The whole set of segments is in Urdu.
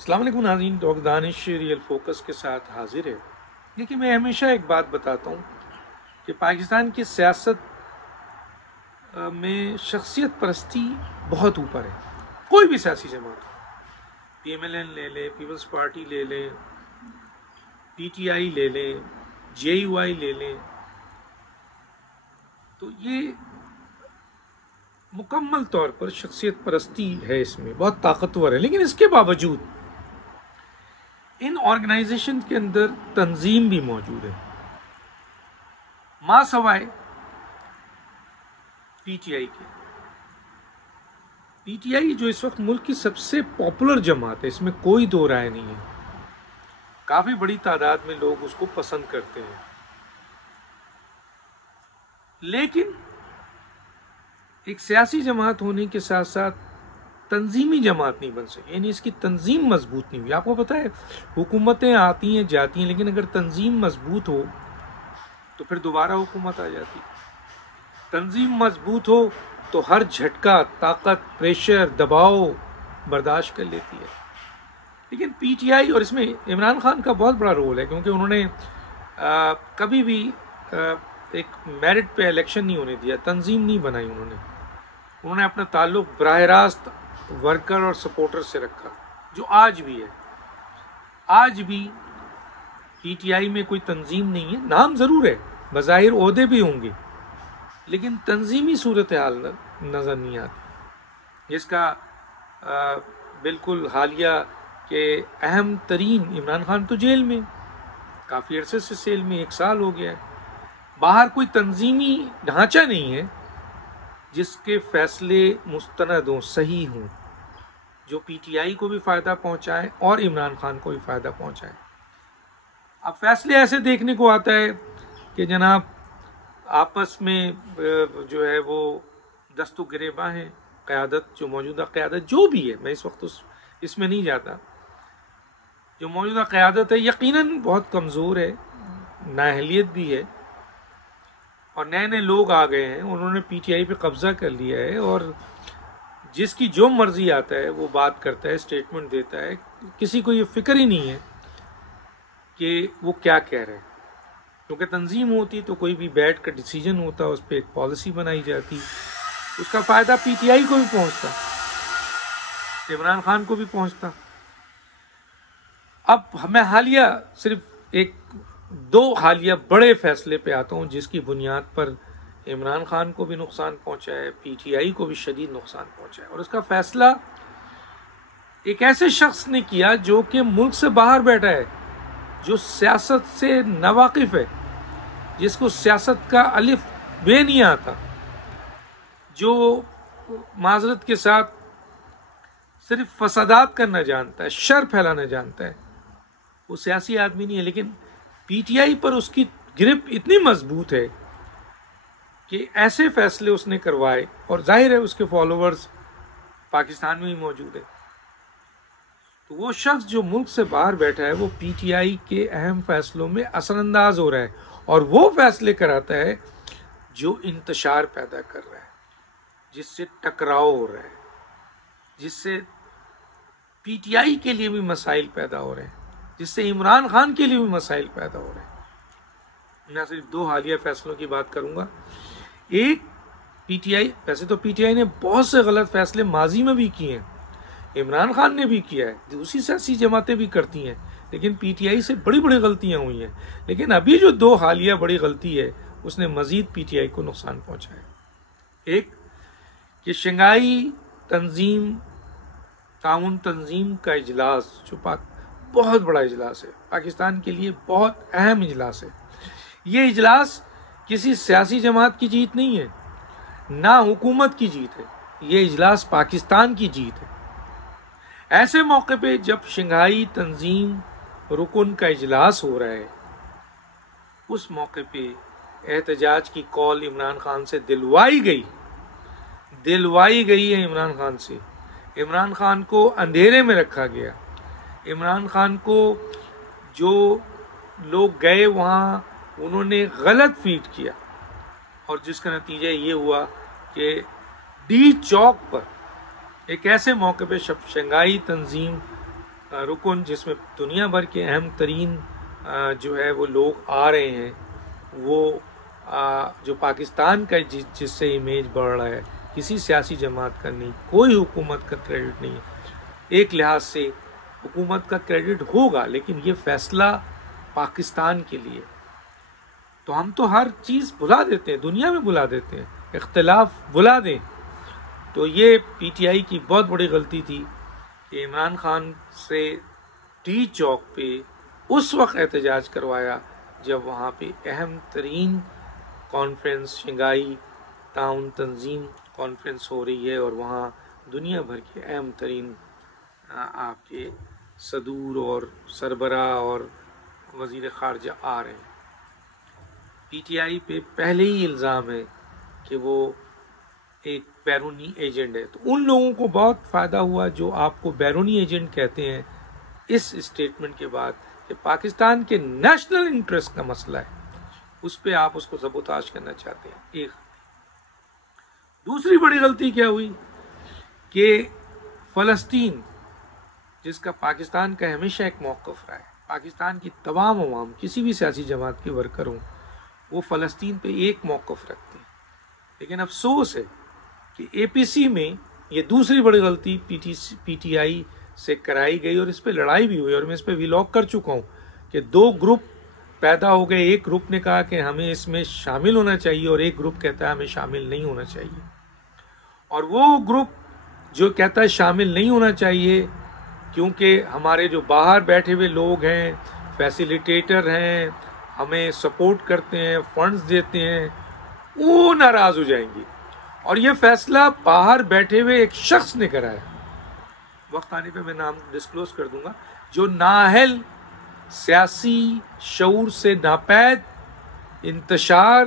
السلام علیکم ناظرین، ڈاکٹر دانش ریئل فوکس کے ساتھ حاضر ہے۔ دیکھیے، میں ہمیشہ ایک بات بتاتا ہوں کہ پاکستان کی سیاست میں شخصیت پرستی بہت اوپر ہے۔ کوئی بھی سیاسی جماعت، پی ایم ایل این لے لیں، پیپلز پارٹی لے لیں، پی ٹی آئی لے لیں، جے یو آئی لے لیں، تو یہ مکمل طور پر شخصیت پرستی ہے، اس میں بہت طاقتور ہے۔ لیکن اس کے باوجود ان آرگنائزیشن کے اندر تنظیم بھی موجود ہے، ماں سوائے پی ٹی آئی کے۔ پی ٹی آئی جو اس وقت ملک کی سب سے پاپولر جماعت ہے، اس میں کوئی دو رائے نہیں ہے، کافی بڑی تعداد میں لوگ اس کو پسند کرتے ہیں، لیکن ایک سیاسی جماعت ہونے کے ساتھ ساتھ تنظیمی جماعت نہیں بن سکی، یعنی اس کی تنظیم مضبوط نہیں ہوئی۔ آپ کو پتہ ہے، حکومتیں آتی ہیں جاتی ہیں، لیکن اگر تنظیم مضبوط ہو تو پھر دوبارہ حکومت آ جاتی۔ تنظیم مضبوط ہو تو ہر جھٹکا، طاقت، پریشر، دباؤ برداشت کر لیتی ہے۔ لیکن پی ٹی آئی، اور اس میں عمران خان کا بہت بڑا رول ہے، کیونکہ انہوں نے کبھی بھی ایک میرٹ پہ الیکشن نہیں ہونے دیا، تنظیم نہیں بنائی انہوں نے اپنا تعلق براہ راست ورکر اور سپورٹر سے رکھا، جو آج بھی ہے۔ آج بھی پی ٹی آئی میں کوئی تنظیم نہیں ہے، نام ضرور ہے، بظاہر عہدے بھی ہوں گے، لیکن تنظیمی صورتحال نظر نہیں آتی، جس کا بالکل حالیہ کہ اہم ترین عمران خان تو جیل میں، کافی عرصے سے جیل میں، 1 سال ہو گیا ہے۔ باہر کوئی تنظیمی ڈھانچہ نہیں ہے جس کے فیصلے مستند ہوں، صحیح ہوں، جو پی ٹی آئی کو بھی فائدہ پہنچائے اور عمران خان کو بھی فائدہ پہنچائے۔ اب فیصلے ایسے دیکھنے کو آتا ہے کہ جناب آپس میں جو ہے وہ دست و گریباں ہیں، قیادت، جو موجودہ قیادت جو بھی ہے، میں اس وقت اس میں نہیں جاتا، جو موجودہ قیادت ہے یقیناً بہت کمزور ہے، نااہلیت بھی ہے، اور نئے نئے لوگ آ گئے ہیں، انہوں نے پی ٹی آئی پہ قبضہ کر لیا ہے، اور جس کی جو مرضی آتا ہے وہ بات کرتا ہے، اسٹیٹمنٹ دیتا ہے، کسی کو یہ فکر ہی نہیں ہے کہ وہ کیا کہہ رہے ہیں۔ کیونکہ تنظیم ہوتی تو کوئی بھی بیٹھ کر ڈیسیجن ہوتا، اس پہ ایک پالیسی بنائی جاتی، اس کا فائدہ پی ٹی آئی کو بھی پہنچتا، عمران خان کو بھی پہنچتا۔ اب میں حالیہ صرف 2 حالیہ بڑے فیصلے پہ آتا ہوں، جس کی بنیاد پر عمران خان کو بھی نقصان پہنچا ہے، پی ٹی آئی کو بھی شدید نقصان پہنچا ہے، اور اس کا فیصلہ ایک ایسے شخص نے کیا جو کہ ملک سے باہر بیٹھا ہے، جو سیاست سے ناواقف ہے، جس کو سیاست کا الف بے نہیں آتا، جو معذرت کے ساتھ صرف فسادات کرنا جانتا ہے، شر پھیلانا جانتا ہے، وہ سیاسی آدمی نہیں ہے۔ لیکن پی ٹی آئی پر اس کی گرپ اتنی مضبوط ہے کہ ایسے فیصلے اس نے کروائے، اور ظاہر ہے اس کے فالوورز پاکستان میں ہی موجود ہے، تو وہ شخص جو ملک سے باہر بیٹھا ہے وہ پی ٹی آئی کے اہم فیصلوں میں اثر انداز ہو رہا ہے، اور وہ فیصلے کراتا ہے جو انتشار پیدا کر رہا ہے، جس سے ٹکراؤ ہو رہا ہے، جس سے پی ٹی آئی کے لیے بھی مسائل پیدا ہو رہے ہیں، جس سے عمران خان کے لیے بھی مسائل پیدا ہو رہے ہیں۔ میں صرف 2 حالیہ فیصلوں کی بات کروں گا۔ ایک، پی ٹی آئی، ویسے تو پی ٹی آئی نے بہت سے غلط فیصلے ماضی میں بھی کیے ہیں، عمران خان نے بھی کیا ہے، دوسری سیاسی جماعتیں بھی کرتی ہیں، لیکن پی ٹی آئی سے بڑی بڑی غلطیاں ہوئی ہیں، لیکن ابھی جو 2 حالیہ بڑی غلطی ہے اس نے مزید پی ٹی آئی کو نقصان پہنچایا۔ ایک کہ شنگھائی تنظیم، تعاون تنظیم کا اجلاس، جو بہت بڑا اجلاس ہے، پاکستان کے لیے بہت اہم اجلاس ہے، یہ اجلاس کسی سیاسی جماعت کی جیت نہیں ہے، نہ حکومت کی جیت ہے، یہ اجلاس پاکستان کی جیت ہے۔ ایسے موقع پہ جب شنگھائی تنظیم رکن کا اجلاس ہو رہا ہے، اس موقع پہ احتجاج کی کال عمران خان سے دلوائی گئی ہے، عمران خان سے، عمران خان کو اندھیرے میں رکھا گیا، عمران خان کو جو لوگ گئے وہاں انہوں نے غلط فیڈ کیا، اور جس کا نتیجہ یہ ہوا کہ ڈی چوک پر ایک ایسے موقع پہ شنگھائی تنظیم رکن جس میں دنیا بھر کے اہم ترین جو ہے وہ لوگ آ رہے ہیں، وہ جو پاکستان کا جس سے امیج بڑھ رہا ہے، کسی سیاسی جماعت کا نہیں، کوئی حکومت کا کریڈٹ نہیں ہے۔ ایک لحاظ سے حکومت کا کریڈٹ ہوگا، لیکن یہ فیصلہ پاکستان کے لیے، تو ہم تو ہر چیز بھلا دیتے ہیں، دنیا میں بھلا دیتے ہیں، اختلاف بھلا دیں۔ تو یہ پی ٹی آئی کی بہت بڑی غلطی تھی کہ عمران خان سے ٹی چوک پہ اس وقت احتجاج کروایا جب وہاں پہ اہم ترین کانفرنس، شنگھائی تعاون تنظیم کانفرنس ہو رہی ہے، اور وہاں دنیا بھر کے اہم ترین آپ کے صدور اور سربراہ اور وزیر خارجہ آ رہے ہیں۔ پی ٹی آئی پہ پہلے ہی الزام ہے کہ وہ ایک بیرونی ایجنٹ ہے، تو ان لوگوں کو بہت فائدہ ہوا جو آپ کو بیرونی ایجنٹ کہتے ہیں اس اسٹیٹمنٹ کے بعد کہ پاکستان کے نیشنل انٹرسٹ کا مسئلہ ہے، اس پہ آپ اس کو سبوتاژ کرنا چاہتے ہیں۔ ایک دوسری بڑی غلطی کیا ہوئی کہ فلسطین، جس کا پاکستان کا ہمیشہ ایک موقف رہا ہے، پاکستان کی تمام عوام کسی بھی سیاسی جماعت کے ورکر ہوں، وہ فلسطین پہ ایک موقف رکھتے ہیں، لیکن افسوس ہے کہ اے پی سی میں یہ دوسری بڑی غلطی پی ٹی آئی سے کرائی گئی، اور اس پہ لڑائی بھی ہوئی، اور میں اس پہ ویلاگ کر چکا ہوں کہ دو گروپ پیدا ہو گئے۔ ایک گروپ نے کہا کہ ہمیں اس میں شامل ہونا چاہیے، اور ایک گروپ کہتا ہے ہمیں شامل نہیں ہونا چاہیے۔ اور وہ گروپ جو کہتا ہے شامل نہیں ہونا چاہیے کیونکہ ہمارے جو باہر بیٹھے ہوئے لوگ ہیں، فیسیلیٹیٹر ہیں، ہمیں سپورٹ کرتے ہیں، فنڈز دیتے ہیں، وہ ناراض ہو جائیں گے، اور یہ فیصلہ باہر بیٹھے ہوئے ایک شخص نے کرایا، وقت آنے پہ میں نام ڈسکلوز کر دوں گا، جو نااہل، سیاسی شعور سے ناپید، انتشار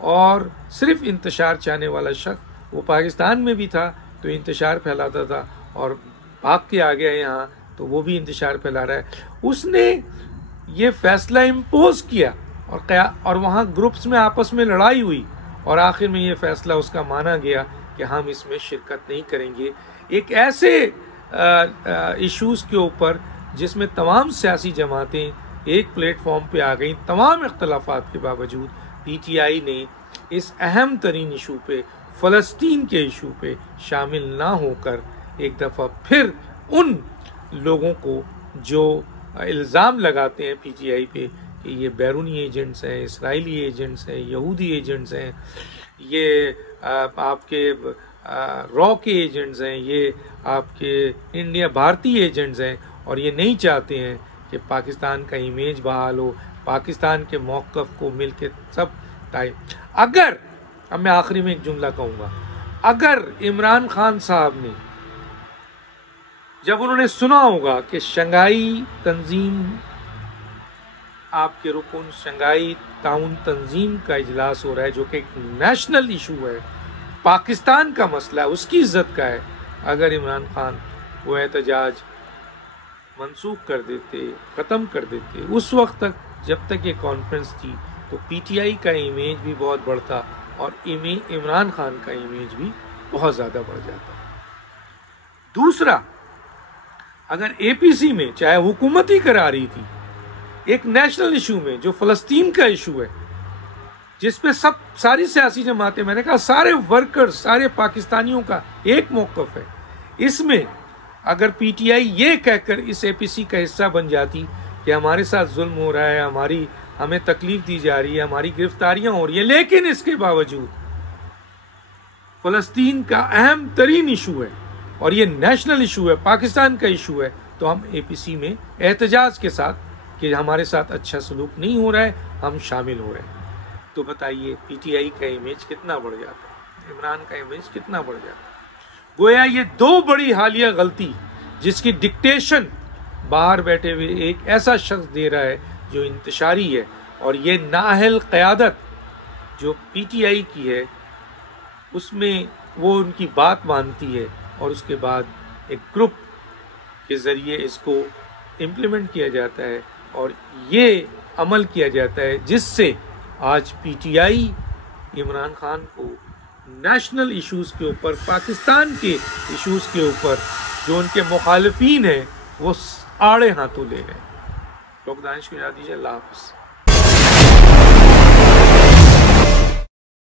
اور صرف انتشار چاہنے والا شخص، وہ پاکستان میں بھی تھا تو انتشار پھیلاتا تھا، اور بھاگ کے آ گیا یہاں تو وہ بھی انتشار پھیلا رہا ہے۔ اس نے یہ فیصلہ امپوز کیا، اور وہاں گروپس میں آپس میں لڑائی ہوئی، اور آخر میں یہ فیصلہ اس کا مانا گیا کہ ہم اس میں شرکت نہیں کریں گے۔ ایک ایسے ایشوز کے اوپر جس میں تمام سیاسی جماعتیں ایک پلیٹ فارم پہ آ گئیں، تمام اختلافات کے باوجود پی ٹی آئی نے اس اہم ترین ایشو پہ، فلسطین کے ایشو پہ شامل نہ ہو کر ایک دفعہ پھر ان لوگوں کو جو الزام لگاتے ہیں پی ٹی آئی پہ کہ یہ بیرونی ایجنٹس ہیں، اسرائیلی ایجنٹس ہیں، یہودی ایجنٹس ہیں، یہ آپ کے را کے ایجنٹس ہیں، یہ آپ کے انڈیا بھارتی ایجنٹس ہیں، اور یہ نہیں چاہتے ہیں کہ پاکستان کا امیج بحال ہو، پاکستان کے موقف کو مل کے سب ٹائم۔ اگر اب میں آخری میں ایک جملہ کہوں گا، اگر عمران خان صاحب نے، جب انہوں نے سنا ہوگا کہ شنگھائی تنظیم، آپ کے رکن شنگھائی تعاون تنظیم کا اجلاس ہو رہا ہے جو کہ ایک نیشنل ایشو ہے، پاکستان کا مسئلہ ہے، اس کی عزت کا ہے، اگر عمران خان وہ احتجاج منسوخ کر دیتے، ختم کر دیتے اس وقت تک جب تک یہ کانفرنس تھی، تو پی ٹی آئی کا امیج بھی بہت بڑھتا، اور عمران خان کا امیج بھی بہت زیادہ بڑھ جاتا۔ دوسرا، اگر اے پی سی میں چاہے حکومت ہی کرا رہی تھی ایک نیشنل ایشو میں جو فلسطین کا ایشو ہے، جس پہ ساری سیاسی جماعتیں، میں نے کہا سارے ورکر، سارے پاکستانیوں کا ایک موقف ہے، اس میں اگر پی ٹی آئی یہ کہہ کر اس اے پی سی کا حصہ بن جاتی کہ ہمارے ساتھ ظلم ہو رہا ہے، ہمیں تکلیف دی جا رہی ہے، ہماری گرفتاریاں ہو رہی ہیں، لیکن اس کے باوجود فلسطین کا اہم ترین ایشو ہے اور یہ نیشنل ایشو ہے، پاکستان کا ایشو ہے، تو ہم اے پی سی میں احتجاج کے ساتھ کہ ہمارے ساتھ اچھا سلوک نہیں ہو رہا ہے، ہم شامل ہو رہے ہیں، تو بتائیے پی ٹی آئی کا امیج کتنا بڑھ جاتا ہے، عمران کا امیج کتنا بڑھ جاتا ہے۔ گویا یہ دو بڑی حالیہ غلطی جس کی ڈکٹیشن باہر بیٹھے ہوئے ایک ایسا شخص دے رہا ہے جو انتشاری ہے، اور یہ نااہل قیادت جو پی ٹی آئی کی ہے، اس میں وہ ان کی بات مانتی ہے، اور اس کے بعد ایک گروپ کے ذریعے اس کو امپلیمنٹ کیا جاتا ہے، اور یہ عمل کیا جاتا ہے جس سے آج P T I Imran Khan کو نیشنل ایشوز کے اوپر، پاکستان کے ایشوز کے اوپر جو ان کے مخالفین ہیں وہ آڑے ہاتھوں لے گئے۔ لوگ دانش کو اجازت دیجیے، اللہ حافظ۔